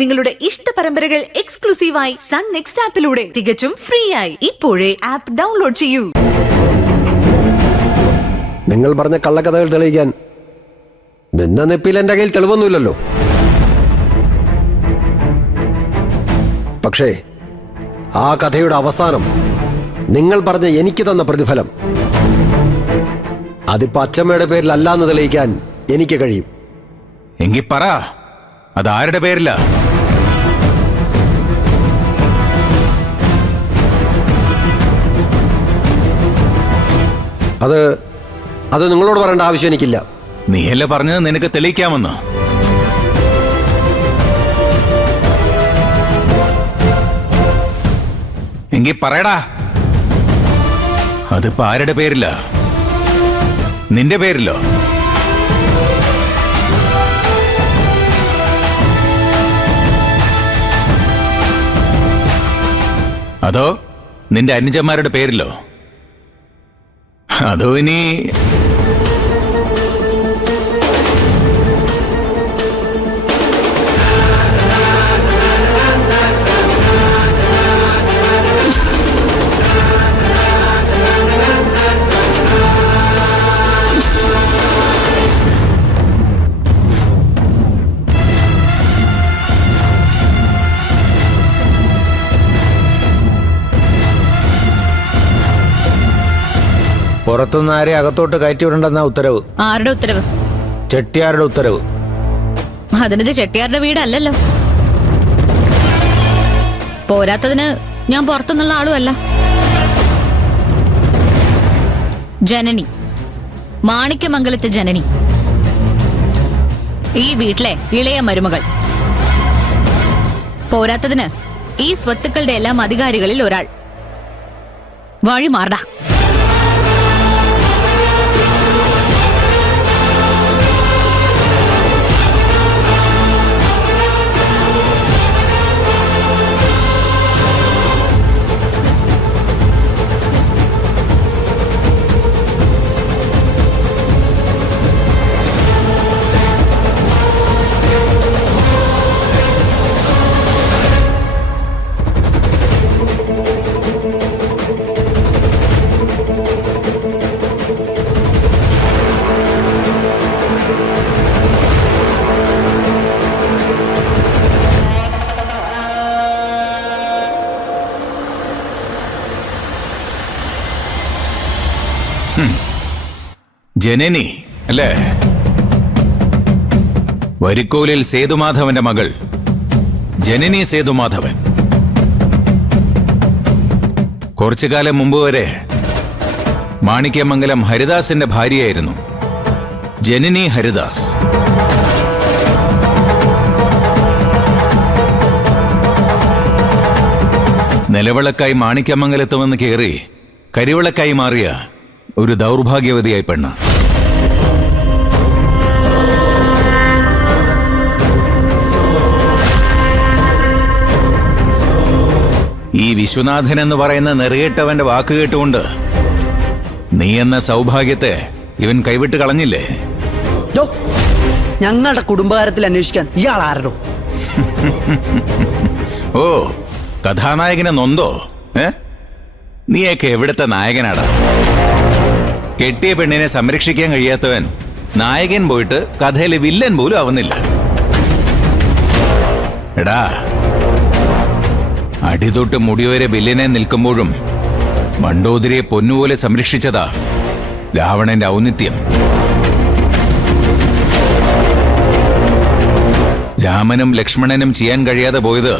നിങ്ങളുടെ ഇഷ്ട പരമ്പരകൾ എക്സ്ക്ലൂസീവായി സൺ നെക്സ്റ്റ് ആപ്പിലൂടെ തികച്ചും ഫ്രീ ആയി ഇപ്പോഴേ ആപ്പ് ഡൗൺലോഡ് ചെയ്യൂ. നിങ്ങൾ പറഞ്ഞ കള്ളക്കഥകൾ തെളിയിക്കാൻ നിന്ന നെപ്പിൽ എന്റെ കയ്യിൽ തെളിവൊന്നുമില്ലല്ലോ. പക്ഷേ ആ കഥയുടെ അവസാനം നിങ്ങൾ പറഞ്ഞ എനിക്ക് തന്ന പ്രതിഫലം അതിപ്പോ അച്ചമ്മയുടെ പേരിൽ അല്ലാന്ന് തെളിയിക്കാൻ എനിക്ക് കഴിയും. എങ്കിൽ പറ, അതാരുടെ പേരില? അത് നിങ്ങളോട് പറയേണ്ട ആവശ്യം എനിക്കില്ല. നീയല്ലേ പറഞ്ഞത് നിനക്ക് തെളിയിക്കാമെന്ന്? എങ്കിൽ പറയടാ, അതിപ്പോ ആരുടെ പേരില? നിന്റെ പേരിലോ? അതോ നിന്റെ അനുജന്മാരുടെ പേരിലോ? അതോ ഇനി പുറത്തുനിന്ന് ആരെ അകത്തോട്ട് കയറ്റിവിടണ്ടെന്ന ഉത്തരവ്. ആരുടെ ഉത്തരവ്? ചെട്ടിയാരുടെ ഉത്തരവ്. അതിനത് ചെട്ടിയാരുടെ വീടല്ലല്ലോ. പോരാത്തതിന് ഞാൻ പുറത്തുനിന്നുള്ള ആളുമല്ല. ജനനി, മാണിക്യമംഗലത്തെ ജനനി, ഈ വീട്ടിലെ ഇളയ മരുമകൾ. പോരാത്തതിന് ഈ സ്വത്തുക്കളുടെ എല്ലാം അധികാരികളിൽ ഒരാൾ. വഴി മാറടാ. ജനനി അല്ലേ? വരിക്കോലിൽ സേതുമാധവന്റെ മകൾ ജനനി സേതുമാധവൻ. കുറച്ചു കാലം മുമ്പ് വരെ മാണിക്യമംഗലം ഹരിദാസിന്റെ ഭാര്യയായിരുന്നു ജനനി ഹരിദാസ്. നിലവിളക്കായി മാണിക്യമംഗലത്ത് വന്ന് കയറി കരിവിളക്കായി മാറിയ ഒരു ദൗർഭാഗ്യവതിയായി പെണ്ണ്. ഈ വിശ്വനാഥൻ എന്ന് പറയുന്ന നെറുകെട്ടവന്റെ വാക്ക് കേട്ടുകൊണ്ട് നീ എന്ന സൗഭാഗ്യത്തെ ഇവൻ കൈവിട്ട് കളഞ്ഞില്ലേ? ഞങ്ങളുടെ കുടുംബകാര്യത്തിൽ അന്വേഷിക്കാൻ ഇയാൾ ആരോ? ഓ, കഥാനായകനെ നൊന്തോ? നീയൊക്കെ എവിടത്തെ നായകനാടാ? കെട്ടിയ പെണ്ണിനെ സംരക്ഷിക്കാൻ കഴിയാത്തവൻ നായകൻ പോയിട്ട് കഥയിലെ വില്ലൻ പോലും ആവുന്നില്ല. എടാ, അടിതൊട്ട് മുടിവരെ വില്ലനെ നിൽക്കുമ്പോഴും മണ്ടോദരിയെ പൊന്നുപോലെ സംരക്ഷിച്ചതാ രാവണന്റെ ഔന്നിത്യം. രാമനും ലക്ഷ്മണനും ചെയ്യാൻ കഴിയാതെ പോയത്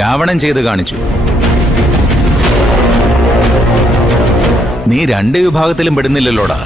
രാവണൻ ചെയ്ത് കാണിച്ചു. നീ രണ്ട് വിഭാഗത്തിലും പെടുന്നില്ലല്ലോടാ.